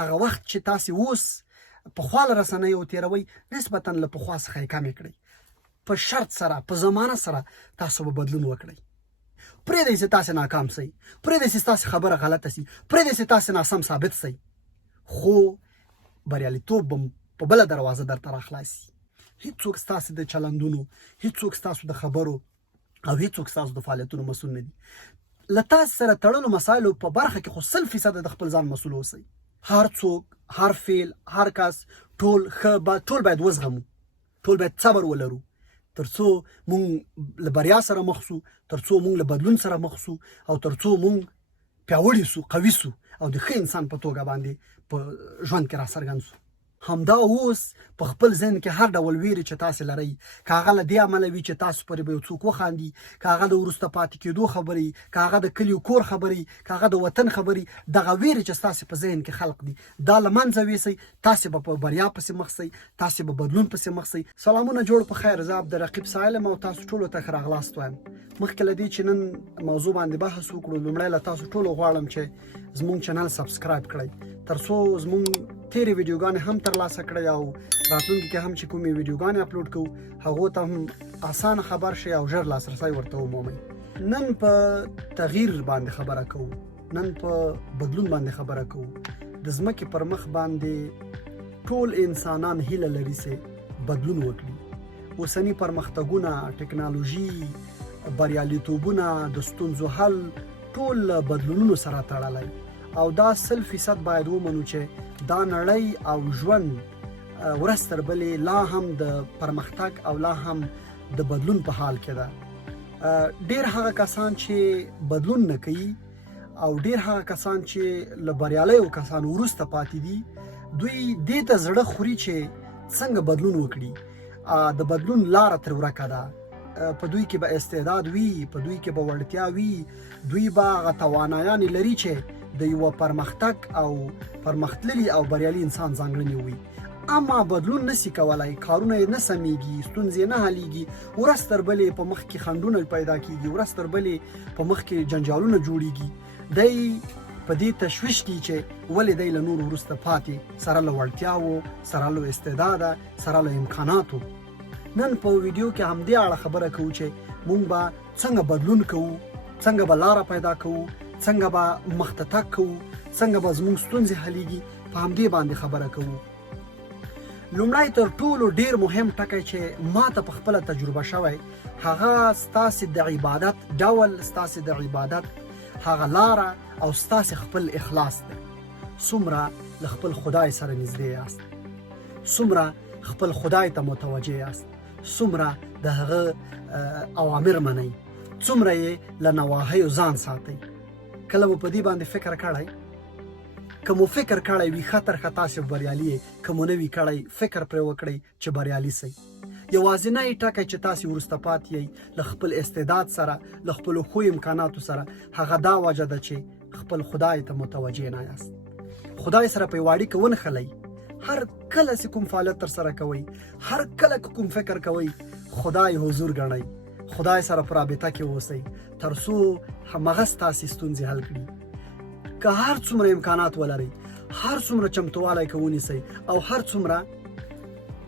هغه وخت چې تاسې اوس پخوا له رسنیو تېروئ نسبتا له پخوا څخه یې کمې کړئ. په شرط سره په زمانه سره تاسو به بدلون وکړئ. پرېږدئ چې تاسې ناکام سئ، پرېږدئ چې ستاسې خبره غلطه سي، پرېږدئ چې تاسې ناسم ثابت سئ، خو بریالیتوب به په بله دروازه درته راخلاصي. هیڅوک ستاسې د چلندونو، هیڅوک ستاسو د خبرو او هیڅوک ستاسو د فعالیتونو مسؤل نه دي. له تاسې سره تړلو مسایلو په برخه کې خو 100% د خپل ځان مسؤل اوسئ. هر څوک، هر فعل، هر کس، ټول باید وزغمو، ټول باید صبر ولرو تر څو مونږ له بریا سره مخ سو، تر څو مونږ له بدلون سره مخ سو، او تر څو مونږ پیاوړي سو، قوي سو او د ښه انسان په توګه باندې په ژوند کې راڅرګند سو. همدا اوس په خپل ذهن کې هر ډول ویرې چې تاسې لرئ، که هغه له دې امله وي چې تاسو پرې به یو څوک وخاندي، که هغه د وروسته پاتې کېدو خبرې، که هغه د کلي کور خبرې، که هغه د وطن خبرې، دغه ویرې چې ستاسې په ذهن کې خلق دي دا له منځه ویسئ. تاسې به په بریا پسې مخ سئ، تاسې به بدلون پسې مخ سئ. سلامونه جوړ په خیر، زه عبدالرقیب سایل یم او تاسو ټولو ته ښه راغلاست وایم. مخکې له دې چې نن موضوع باندې بحث وکړو، لومړی له تاسو ټولو غواړم چې زموږ چینل سبسکرایب کړئ تر څو زموږ تیرې ویډیوګانې هم ترلاسه کړئ او راتلونکي کې هم چې کومې ویډیوګانې اپلوډ کوو هغو ته هم اسانه خبر شئ او ژر لاسرسی ورته ومومئ. نن په تغییر باندې خبره کوو، نن په بدلون باندې خبره کوو. د ځمکې پر مخ باندې ټول انسانان هیله لري چې بدلون وکړي. اوسني پرمختګونه، ټکنالوژي، بریالیتوبونه، د ستونزو حل ټول بدلونونو سره تړلی او دا 100% باید ومنو چې دا نړۍ او ژوند ورځ تر بلې لا هم د پرمختګ او لا هم د بدلون په حال کې ده. ډېر هغه کسان چې بدلون نه کوي او ډېر هغه کسان چې له بریالیو کسانو وروسته پاتې دي، دوی دې ته زړه خوري چې څنګه بدلون وکړي. د بدلون لاره تر ورکه ده. په دوی کې به استعداد وي، په دوی کې به وړتیا وي، دوی به هغه توانایانې لري چې د یوه پرمختګ او پرمختللي او بریالي انسان ځانګړنې وي. اما بدلون نسی کولای، کارونه یې نه سمیږي، ستونزې نه حلیږي، ورځ تر بلې په مخ کې خنډونه پیدا کیږي، ورځ تر بلې په مخ کې جنجالونه جوړیږي. دی په دې تشویش کې چې ولې دی له نورو وروسته پاتې، سره له وړتیاوو، سره له استعداده، سره له امکاناتو. نن په ویډیو کې همدې اړه خبره کوو چې مونږ به څنګه بدلون کوو، څنګه به لاره پیدا کوو، څنګه به مخته تګ کوو، څنګه به زموږ ستونزې حلیږي، په همدې باندې خبره کوو. لومړی تر ټولو ډیر مهم ټکی چې ما ته په خپله تجربه شوی هغه ستاسې د عبادت ډول، ستاسې د عبادت هغه لاره او ستاسې خپل اخلاص دی. څومره له خپل خدای سره نږدې یاست، څومره خپل خدای ته متوجه یاست، څومره د هغه اوامر منئ، څومره یې له نواهیو ځان ساتئ. کله مو په دې باندې فکر کړی؟ که مو فکر کړی وي ښه تر ښه تاسې بریالي یې، که مو نه وي کړی فکر پرې وکړئ چې بریالي سئ. یوازینی ټکی چې تاسې وروسته پاتې یئ له خپل استعداد سره، له خپلو ښو امکاناتو سره، هغه دا وجه ده چې خپل خدای ته متوجه نه یاست. خدای سره په یوه اړیکه ونښلئ. هر کله چې کوم فعالیت ترسره کوئ، هر کله که کوم فکر کوئ، خدای حضور ګڼئ، خدای سره په رابطه کې اوسئ تر څو همغه ستاسې ستونزې حل کړي. که هر څومره امکانات ولرئ، هر څومره چمتوالی که ونیسئ او هر څومره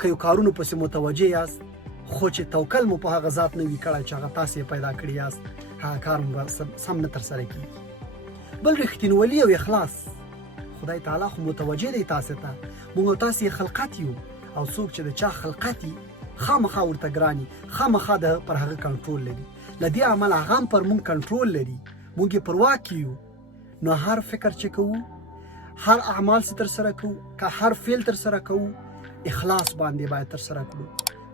که یو کارونو پسې متوجه یاست، خو چې توکل مو په هغه ذات نه وي کړی چې هغه تاسې پیدا کړي یاست، هغه کار مو سم نه ترسره کېږي. بل رښتینولي او اخلاص. خدای تعالی خو متوجه دی تاسې ته، موږ او تاسې خلقت یو او څوک چې د چا خلقت وي خامخا ورته ګران وي، خامخا پر هغه کنټرول لري. له دې امله هغه هم پر موږ کنټرول لري، موږ یې پر واک یو. نو هر فکر چې کوو، هر اعمال چې ترسره کوو، که هر فعل ترسره کوو، اخلاص باندې باید ترسره کړو،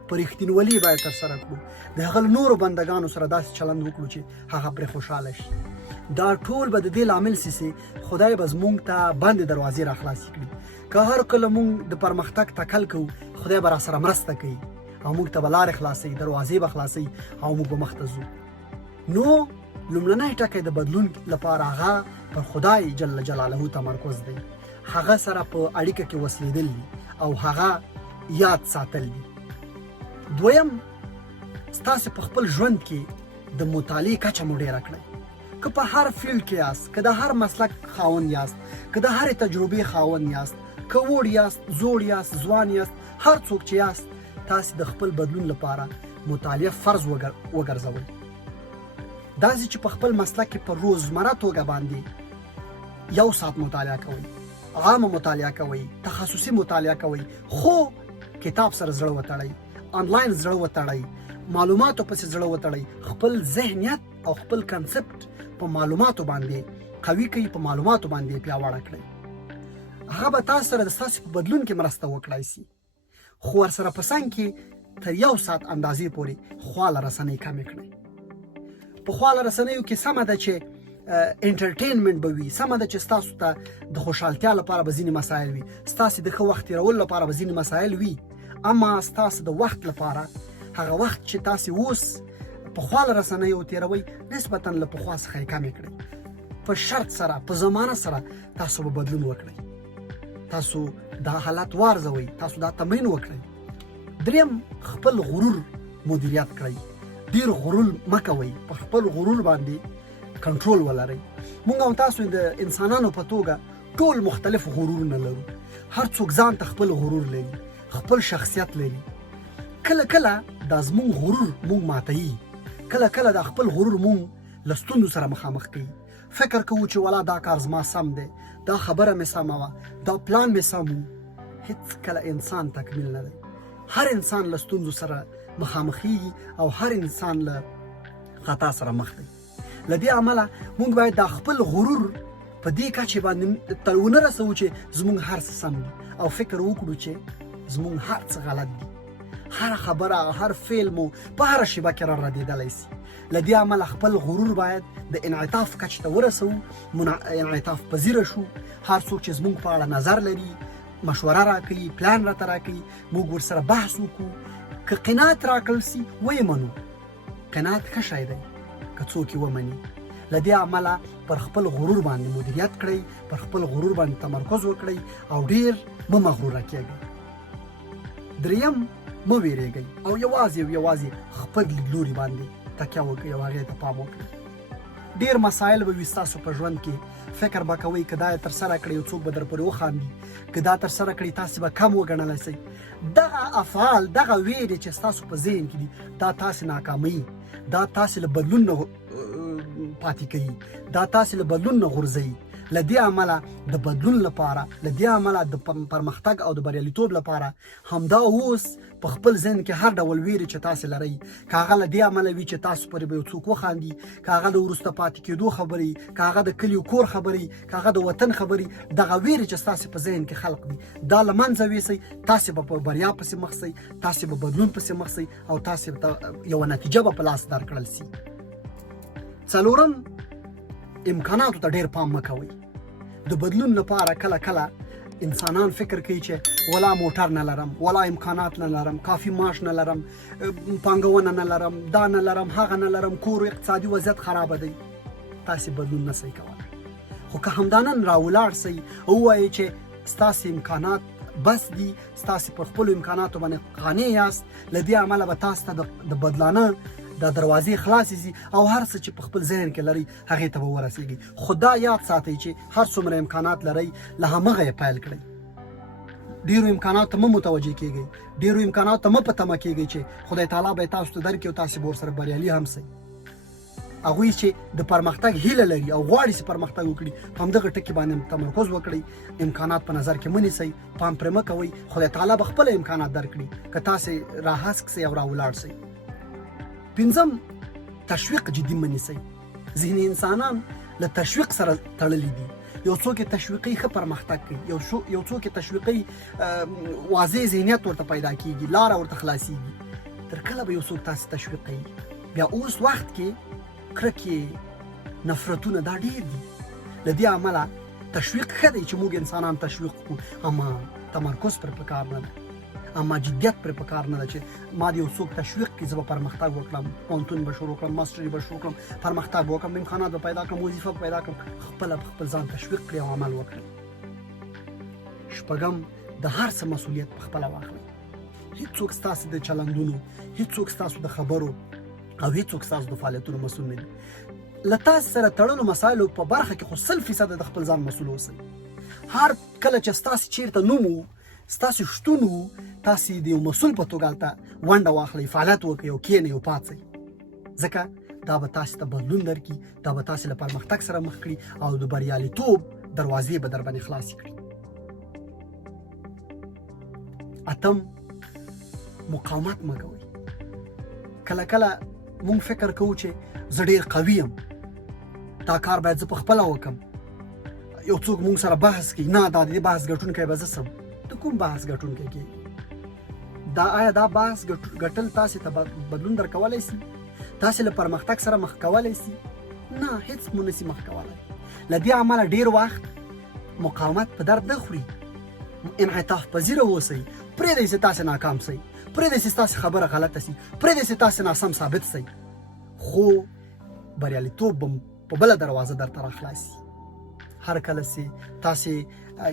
په رښتینولي باید ترسره کړو، د هغه نورو بندګانو سره داسې چلند وکړو چې هغه پرې خوشحاله شي. دا ټول به د دې لامل سي خدای به زموږ ته بندې دروازې راخلاصې کړي. که هر کله موږ د پرمختګ تکل کوو، خدای به راسره مرسته کوي او موږ ته به لارې خلاصوي، دروازې به خلاصوي او موږ به مخته ځو. نو لومړنی ټکی د بدلون لپاره هغه پر خدای جل جلاله تمرکز دی، هغه سره په اړیکه کې وسلیدل دي او هغه یاد ساتل دي. دویم، ستاسې په خپل ژوند کې د مطالعې کچه مو ډېره کړئ. که په هر فیلډ کې یاست، که د هر مسلک خاوند یاست، که د هرې تجربې خاوند یاست، که وړ یاست، زوړ یاست، ځوان یاست، هر څوک چې یاست، تاسې د خپل بدلون لپاره مطالعه فرض وګرځوئ. داسې چې په خپل مسلک کې په روزمره توګه باندې 1 ساعت مطالعه کوئ، عامه مطالعه کوئ، تخصصي مطالعه کوئ، خو کتاب سره زړه وتړئ، آنلاین زړه وتړئ، معلوماتو پسې زړه وتړئ، خپل ذهنیت او خپل کنسپټ په معلوماتو باندې قوي کړئ، په معلوماتو باندې پیاوړی کړئ. هغه به تاسو سره د ستاسو په بدلون کې مرسته وکړای شي. خو ورسره په څنګ کې تر 1 ساعت اندازې پورې خواله رسنۍ کمې کړئ. په خواله رسنیو کې سمه ده چې انټرټینمنټ به وي، سمه ده چې ستاسو ته د خوشحالتیا لپاره به ځینې مسایل وي، ستاسو د ښه وخت تېرولو لپاره به ځینې مسایل وي، اما ستاسو د وخت لپاره هغه وخت چې تاسو اوس په خواله رسنیو تېروئ نسبتا له پخوا څخه یې کمې کړئ. په شرط سره، په زمانه سره تاسو به بدلون وکړئ. تاسو دا حالات وارزوئ، تاسو دا تمرین وکړئ. دریم، خپل غرور مدیریت کړئ. ډیر غرور مه کوئ، په خپل غرور باندې کنټرول ولرئ. موږ او تاسو د انسانانو په توګه ټول مختلف غرورونه لرو. هر څوک ځان ته خپل غرور لري، خپل شخصیت لري. کله کله دا زموږ غرور موږ ماتوي، کله کله دا خپل غرور موږ له ستونزو سره مخامخ کوي. فکر کوو چې ولا دا کار زما سم دی، دا خبره مې سمه وه، دا پلان مې سم و. هیڅ کله انسان تکمیل نه دی. هر انسان له ستونزو سره مخامخېږي او هر انسان له خطا سره مخ دی. له دې امله موږ باید دا خپل غرور په دې کچې باندې تر ونه رسوو چې زموږ هر څه سم دي او فکر وکړو چې زموږ هر څه غلط دي. هر خبره، هر فعل مو په هره شیبه کې را ردېدلی سي. له دې امله خپل غرور باید د انعطاف کچې ته ورسوو، انعطاف پذیره شو. هر څوک چې زموږ په اړه نظر لري، مشوره راکوي، پلان راته راکوي، موږ ورسره بحث وکړو. که قناعت راکړل سي ویې منو. قناعت ښه شی دی که څوک یې ومني. له دې امله پر خپل غرور باندې مدیریت کړئ، پر خپل غرور باندې تمرکز وکړئ او ډیر مه مغروره کېږئ. دریم، مه ویرېږئ او یوازې خپل لیدلوري باندې تکیه وکړئ او هغې ته پام وکړئ. ډیر مسایل به وي ستاسو په ژوند کې، فکر به کوئ که دا یې ترسره کړئ یو څوک به در پورې وخاندي، که دا ترسره کړئ تاسې به کم وګڼلی شئ. دغه افعال، دغه ویرې چې ستاسو په ذهن کې دي، دا تاسې ناکاموي، دا تاسې له بدلون نه پاتې کوي، دا تاسې له بدلون نه غورځوي. له دې امله د بدلون لپاره، له دې امله د پرمختګ او د بریالیتوب لپاره همدا اوس په خپل ذهن کې هر ډول ویرې چې تاسې لرئ، که هغه له دې امله وي چې تاسو پورې به یو څوک وخاندي، که هغه د وروسته پاتې کېدو خبرې، که هغه د کلي کور خبرې، که هغه د وطن خبرې، دغه ویرې چې ستاسې په ذهن کې خلق دي، دا له منځه یوسئ. تاسې به په بریا پسې مخ شئ، تاسې به بدلون پسې مخ شئ او تاسې ته یوه نتیجه به په لاس درکړل سي. څلورم، امکاناتو ته ډېر پام مه کوئ. د بدلون لپاره کله کله انسانان فکر کوي چې ولا موټر نه لرم، ولا امکانات نه لرم، کافي معاش نه لرم، پانګونه نه لرم، دا نه لرم، هغه نه لرم، کور اقتصادي وضعیت خرابه دی. تاسې بدلون نه شئ کولی. خو که همدا نن راولاړ شئ او ووایئ چې ستاسې امکانات بس دي، ستاسې پر خپلو امکاناتو باندې قانع یاست، له دې امله به تاسو ته د بدلانه د دروازې خلاصې شي او هر څه چې په خپل ذهن کې لرئ هغې ته به ورسېږئ. خو دا یاد ساتئ چې هر څومره امکانات لرئ له همغه یې پیل کړئ. ډېرو امکاناتو ته مه متوجه کېږئ، ډېرو امکاناتو ته مه په تمه کېږئ چې خدای تعالی به یې تاسو ته درکړي او تاسې به ورسره بریالي هم شئ. هغوی چې د پرمختګ هیله لري او غواړي چې پرمختګ وکړي، په همدغه ټکي باندې تمرکز وکړئ. امکانات په نظر کې مه نیسئ، پام پرې مه کوئ. خدای تعالی به خپله امکانات درکړي که تاسې راهسک شئ او راولاړ شئ. پنځم، تشویق جدي مه نیسئ. ذهني انسانان له تشویق سره تړلي دي. یو څوک یې تشویقي ښه پرمختګ کوي، یو څوک یې تشویقي واضح ذهنیت ورته پیدا کېږي، لاره ورته خلاصېږي. تر کله به یو څوک تاسې تشویق کوي؟ بیا اوس وخت کې کرکې، نفرتونه دا ډېر دي. له دې امله تشویق ښه دی چې موږ انسانان تشویق کړو، اما تمرکز پرې پکار نه ده، اما جدیت پرې پکار نه ده چې ما د یو څوک تشویق کړي، زه به پرمختګ وکړم، پوهنتون به شروع کړم، ماسټري به شروع کړم، پرمختګ به وکړم، امکانات به پیدا کړم، وظیفه به پیدا کړم. خپله په خپل ځان تشویق کړئ او عمل وکړئ. شپږم، د هر څه مسؤلیت په خپله واخلئ. هېڅوک ستاسې د چلندونو، هېڅوک ستاسو د خبرو او هېڅوک ستاسو د فعالیتونو مسؤل نه دي. له تاسې سره تړلو مسایلو په برخه کې خو 100% د خپل ځان مسؤل اوسئ. هر کله چې ستاسې چیرته نوم و، ستاسې شتون و، تاسې د یو مسؤل په توګه هلته ونډه واخلئ، فعالیت وکړئ او کښېنئ او پاڅئ، ځکه دا به تاسې ته بدلون درکړي، دا به تاسې له پرمختګ سره مخ کړي او د بریالیتوب دروازې به در باندې خلاصې کړي. اتم، مقاومت مه کوئ. کله کله مونږ فکر کوو چې زه ډېر قوي یم، دا کار باید زه په خپله وکړم. یو څوک مونږ سره بحث کوي، نه دا د دې بحث ګټونکی به زه سم. د کوم بحث ګټونکی کېږي؟ آیا دا بحث ګټل تاسې ته بدلون درکولی سي؟ تاسې له پرمختګ سره مخ کولی سي؟ نه، هیڅ مو نسي مخ کولی. له دې امله ډېر وخت مقاومت په درد نه خوري. انعطاف پذیره اوسئ. پرېږدئ چې تاسې ناکام سئ، پرېږدئ چې ستاسې خبره غلطه سي، پرېږدئ چې تاسې ناسم ثابت سئ، خو بریالیتوب به په بله دروازه درته راخلاصي. هر کله چې تاسې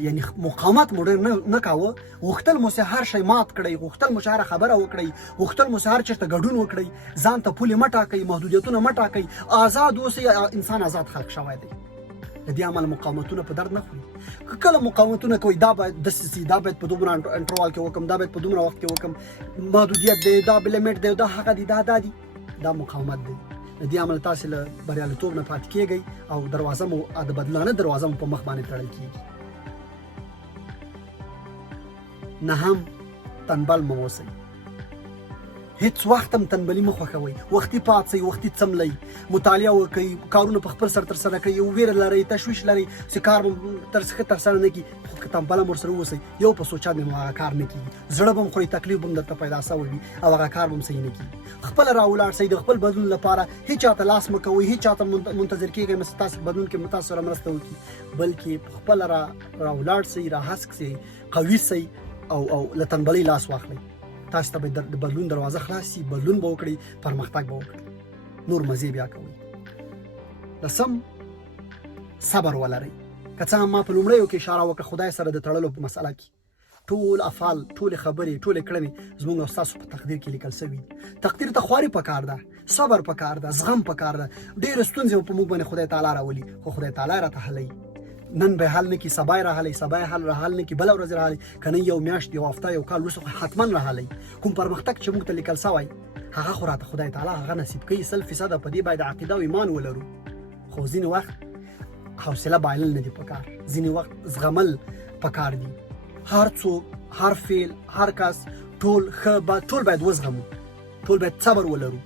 یعنی مقاومت مو ډېر نه کاوه، غوښتل مو چې هر شی مات کړئ، غوښتل مو چې هره خبره وکړئ، غوښتل مو چې هر چېرته ګډون وکړئ، ځان ته پولې مه ټاکئ، محدودیتونه مه ټاکئ، آزاد اوسئ. انسان آزاد خلق شوی دی. د دې امله مقاومتونه په درد نه خوري. که کله مقاومتونه کوئ، دا باید داسې سي، دا باید په دومره انټروال کې وکړم، دا باید په دومره وخت کې وکړم، محدودیت دی، دا لیمټ دی، دا هغه دی، دا دي، دا مقاومت دی. د دې امله تاسې له بریالیتوب نه پاتې کېږئ او دروازه مو د بدلانه دروازه مو په مخ باندې تړل کېږي. نهم، تنبل مه اوسئ. هیڅ وخت هم تنبلي مه خوښوئ. وختي پاڅئ، وختي څملئ، مطالعه وکړئ، کارونه په خپل سر ترسره کړئ. یو ویره لرئ، تشویش لرئ چې کار به ترسره نه کړي، خو که تنبله هم ورسره اوسئ، یو په سوچا مې هغه کار نه کېږي، زړه به هم خورئ، تکلیف به هم درته پیدا سوی وي او هغه کار به هم صحیح نه کېږي. خپله راولاړ سئ. د خپل بدلون لپاره هیڅ چاته لاس مه کوئ، هیڅ چاته منتظر کېږئ چې تاسې بدلون کې تاسو سره مرسته وکړي، بلکې خپله راولاړ سئ، راهسک سئ، قوي سئ او له تنبلۍ لاس واخلئ. تاسو ته به د بدلون دروازه خلاص شي، بدلون به وکړئ، پرمختګ به وکړئ، نور مزې بیا کوئ. لسم، صبر ولرئ. که څه هم ما په لومړیو کې اشاره وکړه، خدای سره د تړلو په مسله کې ټول افعال، ټولې خبرې، ټولې کړنې زموږ او ستاسو په تقدیر کې لیکل شوي دي. تقدیر ته خواري پکار ده، صبر پکار ده، زغم پکار ده. ډېرې ستونزې په موږ باندې خدای تعالی راولي، خو خدای تعالی راته حلوي. نن به حل نه کړي، سبا یې راحلوي، سبا یې حل نه کړي، بله ورځ یې راحلوي، که نه یو میاشت، یو هفته، یو کال وروسته حتما راحلوي. کوم پرمختګ چې موږ ته لیکل سوی، هغه خو راته خدای تعالی هغه نصیب کوي. 100% په دې باید عقیده او ایمان ولرو. خو ځینې وخت حوصله بایلل نه دي پکار، ځینې وخت زغمل پکار دي. هر څوک، هر فعل، هر کس، ټول باید وزغمو، ټول باید صبر ولرو،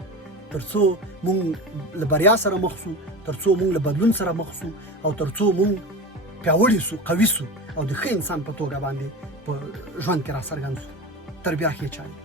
تر څو موږ له بریا سره مخ سو، تر څو موږ له بدلون سره مخ سو، او تر څو موږ پیاوړي سو، قوي سو او د ښه انسان په توګه باندې په ژوند کې را څرګند سو. تر بیا ښې چارې.